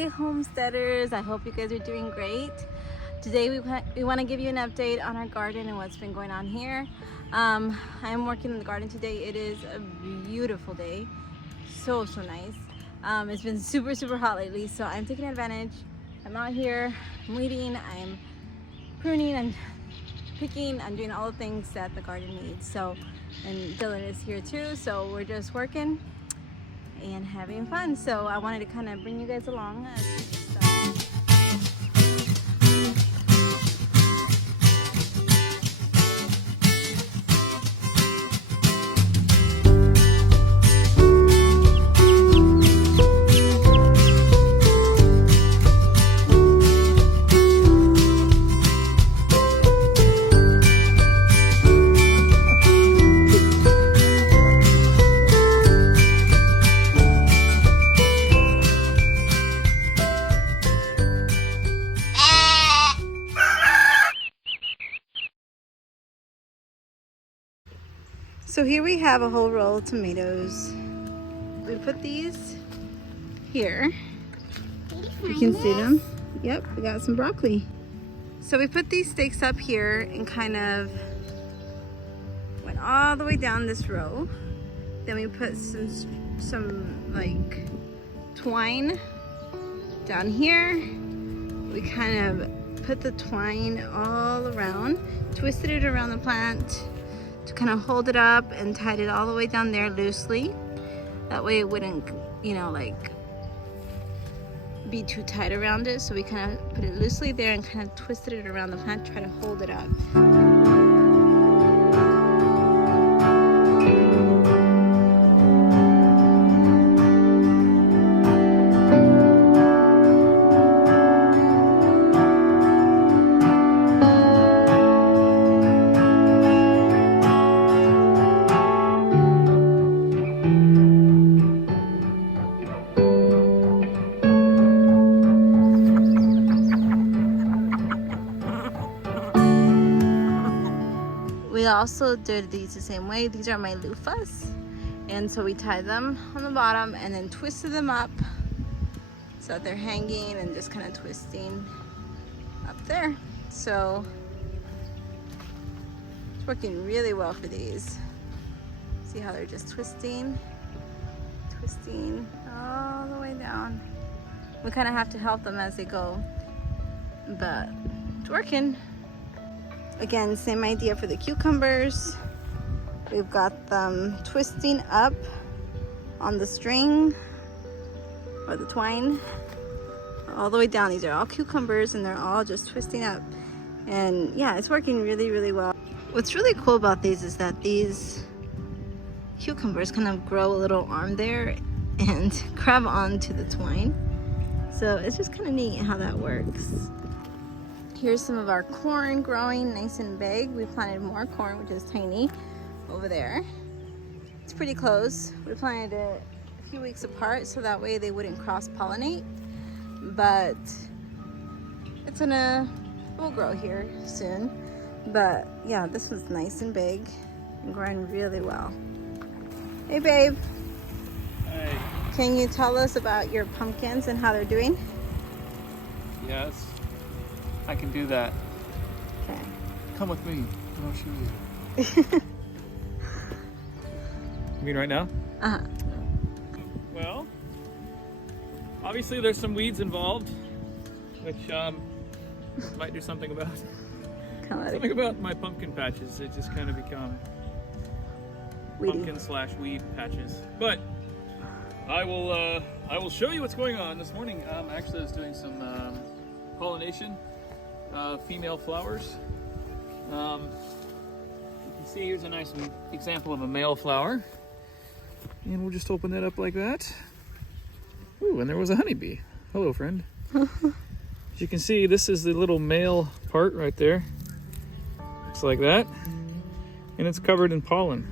Hey homesteaders, I hope you guys are doing great. Today we want to give you an update on our garden and what's been going on here. I'm working in the garden today. It is a beautiful day, so nice. It's been super hot lately, so I'm taking advantage. I'm out here, I'm weeding, I'm pruning, I'm picking, I'm doing all the things that the garden needs. So, and Dylan is here too, so we're just working and having fun. So I wanted to kind of bring you guys along. So here we have a whole row of tomatoes. We put these here. You can see them. Yep, we got some broccoli. So we put these stakes up here and kind of went all the way down this row. Then we put some like twine down here. We kind of put the twine all around, twisted it around the plant to kind of hold it up, and tied it all the way down there loosely. That way it wouldn't, you know, like be too tight around it. So we kind of put it loosely there and kind of twisted it around the plant, try to hold it up. We also did these the same way. These are my loofahs, and so we tied them on the bottom and then twisted them up so that they're hanging and just kind of twisting up there. So it's working really well for these. See how they're just twisting all the way down. We kind of have to help them as they go, but it's working. Again, same idea for the cucumbers. We've got them twisting up on the string or the twine all the way down. These are all cucumbers and they're all just twisting up. And yeah, it's working really well. What's really cool about these is that these cucumbers kind of grow a little arm there and grab onto the twine. So it's just kind of neat how that works. Here's some of our corn growing nice and big. We planted more corn, which is tiny, over there. It's pretty close. We planted it a few weeks apart so that way they wouldn't cross-pollinate. But it's will grow here soon. But yeah, this was nice and big and growing really well. Hey babe. Hey. Can you tell us about your pumpkins and how they're doing? Yes. I can do that. Okay. Come with me and I'll show you. You mean right now? Uh-huh. Well, obviously there's some weeds involved, which might do something about. Something about my pumpkin patches. They just kind of become pumpkin/weed patches. But I will show you what's going on this morning. Actually, I was doing some pollination. Female flowers. You can see here's a nice example of a male flower, and we'll just open that up like that. Ooh, and there was a honeybee. Hello, friend. As you can see, this is the little male part right there. Looks like that, and it's covered in pollen.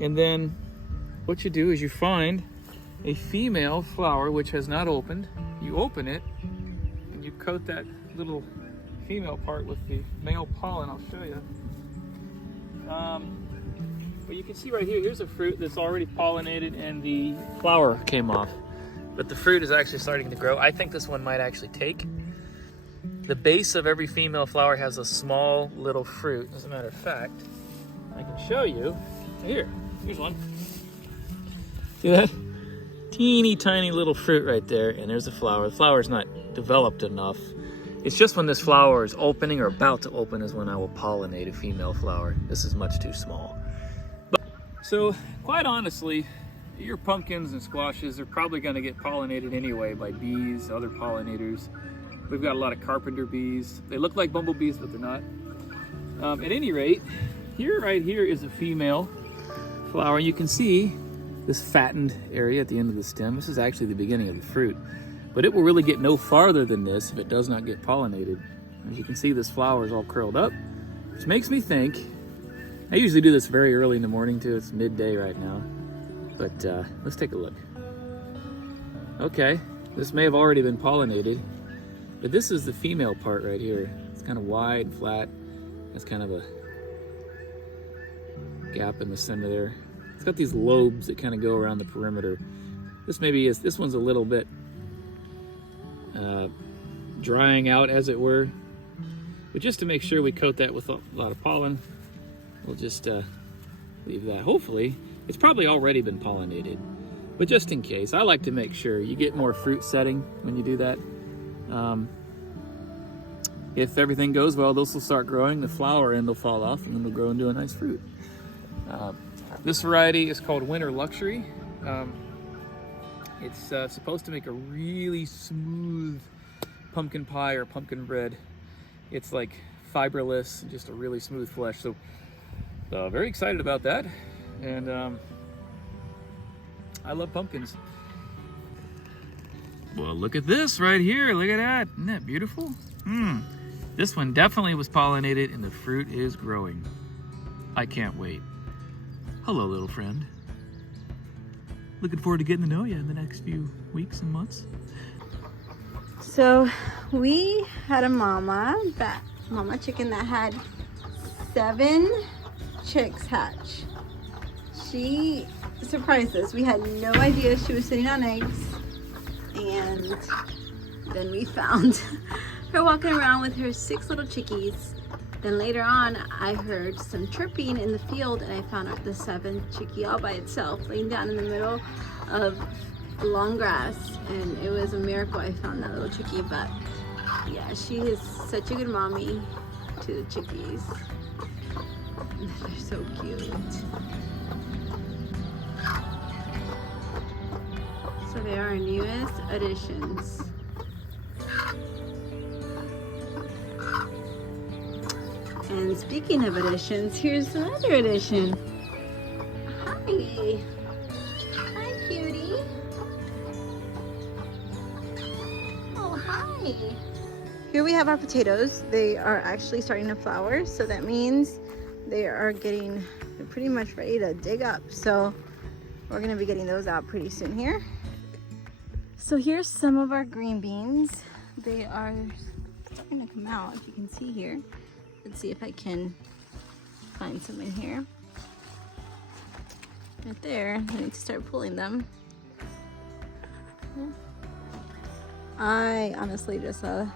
And then what you do is you find a female flower which has not opened. You open it and you coat that little female part with the male pollen. I'll show you. But you can see right here, here's a fruit that's already pollinated and the flower came off. but the fruit is actually starting to grow. I think this one might actually take. The base of every female flower has a small little fruit. As a matter of fact, I can show you. Here's one. See that? Teeny tiny little fruit right there, and there's the flower. The flower's not developed enough. It's just when this flower is opening or about to open is when I will pollinate a female flower. This is much too small. So quite honestly, your pumpkins and squashes are probably going to get pollinated anyway by bees, other pollinators. We've got a lot of carpenter bees. They look like bumblebees, but they're not. At any rate, right here is a female flower. You can see this fattened area at the end of the stem. This is actually the beginning of the fruit, but it will really get no farther than this if it does not get pollinated. As you can see, this flower is all curled up, which makes me think, I usually do this very early in the morning too. It's midday right now, but let's take a look. Okay, this may have already been pollinated, but this is the female part right here. It's kind of wide, flat. That's kind of a gap in the center there. It's got these lobes that kind of go around the perimeter. This one's a little bit drying out, as it were. But just to make sure we coat that with a lot of pollen, we'll just leave that. Hopefully, it's probably already been pollinated, but just in case, I like to make sure you get more fruit setting when you do that. If everything goes well, those will start growing, the flower end will fall off, and then they'll grow into a nice fruit. This variety is called Winter Luxury. It's supposed to make a really smooth pumpkin pie or pumpkin bread. It's like fiberless, just a really smooth flesh. So very excited about that. And I love pumpkins. Well, look at this right here. Look at that. Isn't that beautiful? This one definitely was pollinated and the fruit is growing. I can't wait. Hello, little friend. Looking forward to getting to know you in the next few weeks and months. So we had a mama chicken that had 7 chicks hatch. She surprised us. We had no idea she was sitting on eggs, and then we found her walking around with her 6 little chickies. Then later on, I heard some chirping in the field, and I found out the 7th chickie all by itself, laying down in the middle of long grass, and it was a miracle I found that little chickie. But yeah, she is such a good mommy to the chickies. They're so cute. So they are our newest additions. And speaking of additions, here's another addition. Hi. Hi, cutie. Oh, hi. Here we have our potatoes. They are actually starting to flower, so that means they're pretty much ready to dig up. So we're gonna be getting those out pretty soon here. So here's some of our green beans. They are starting to come out, if you can see here. Let's see if I can find some in here. Right there. I need to start pulling them. I honestly just eat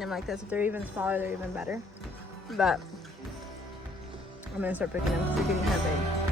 them like this. If they're even smaller, they're even better. But I'm gonna start picking them because they're getting heavy.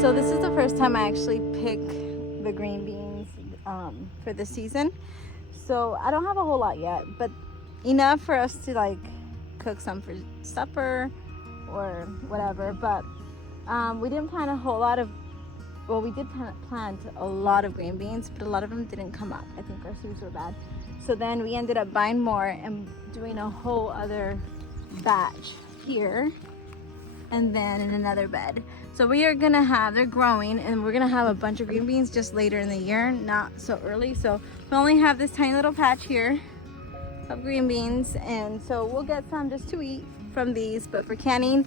So this is the first time I actually pick the green beans for the season. So I don't have a whole lot yet, but enough for us to like cook some for supper or whatever. But we didn't plant a whole lot of, well, we did plant a lot of green beans, but a lot of them didn't come up. I think our seeds were bad. So then we ended up buying more and doing a whole other batch here and then in another bed. So we are gonna have, they're growing, and we're gonna have a bunch of green beans just later in the year, not so early. So we only have this tiny little patch here of green beans, and so we'll get some just to eat from these, but for canning,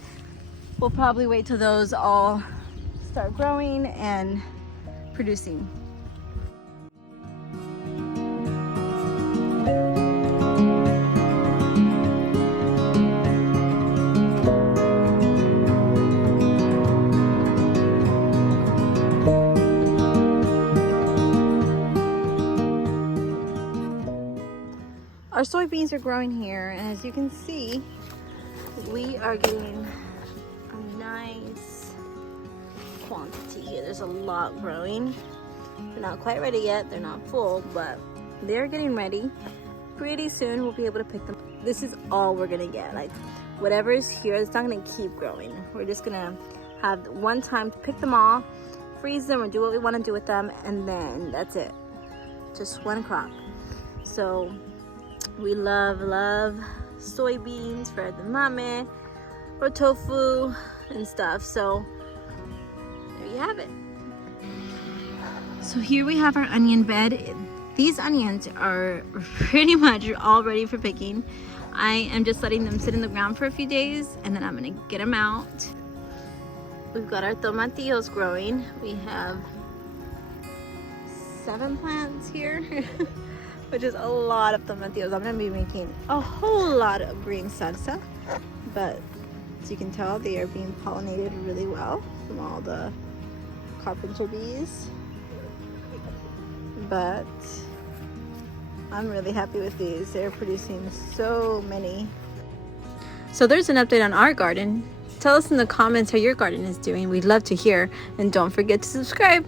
we'll probably wait till those all start growing and producing. Our soybeans are growing here, and as you can see, we are getting a nice quantity here. There's a lot growing. They're not quite ready yet, they're not full, but they're getting ready. Pretty soon we'll be able to pick them. This is all we're gonna get. Like, whatever is here, it's not gonna keep growing. We're just gonna have one time to pick them all, freeze them, or do what we want to do with them, and then that's it. Just one crop. So we love soybeans for edamame or tofu and stuff. So there you have it. So here we have our onion bed. These onions are pretty much all ready for picking. I am just letting them sit in the ground for a few days, and then I'm gonna get them out. We've got our tomatillos growing. We have 7 plants here, which is a lot of tomatillos. I'm gonna be making a whole lot of green salsa, but as you can tell, they are being pollinated really well from all the carpenter bees. But I'm really happy with these. They're producing so many. So there's an update on our garden. Tell us in the comments how your garden is doing. We'd love to hear. And don't forget to subscribe.